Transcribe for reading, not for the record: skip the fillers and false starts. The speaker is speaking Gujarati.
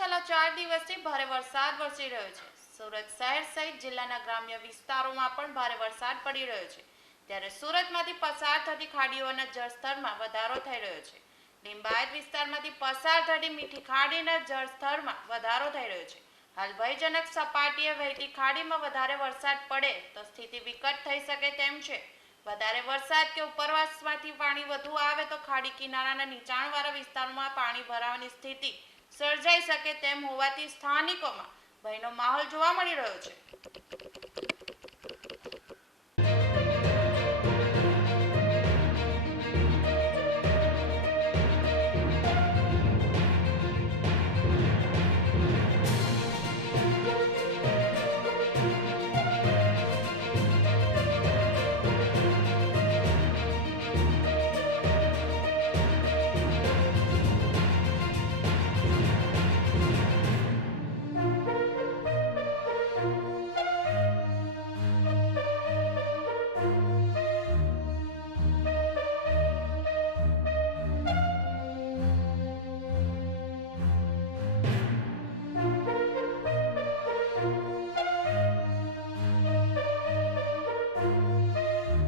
છેલ્લા 4 દિવસથી ભારે વરસાદ વરસી રહ્યો છે। સુરત શહેર સહિત જિલ્લાના ગ્રામ્ય વિસ્તારોમાં પણ ભારે વરસાદ પડી રહ્યો છે। ત્યારે સુરતમાંથી પસાર થતી ખાડીઓના જળસ્તરમાં વધારો થઈ રહ્યો છે। લિંબાયત વિસ્તારમાંથી પસાર થતી મીઠી ખાડીના જળસ્તરમાં વધારો થઈ રહ્યો છે। હાલ ભયજનક સપાટીએ વહેતી ખાડીમાં વધારે વરસાદ પડે તો સ્થિતિ વિકટ થઈ શકે તેમ છે। વધારે વરસાદ કે ઉપરવાસમાંથી પાણી વધુ આવે તો ખાડી કિનારાના નીચાણવાળા વિસ્તારોમાં પાણી ભરાવાની સ્થિતિ સર્જાઈ શકે તેમ હોવાથી સ્થાનિકોમાં ભયનો માહોલ જોવા મળી રહ્યો છે।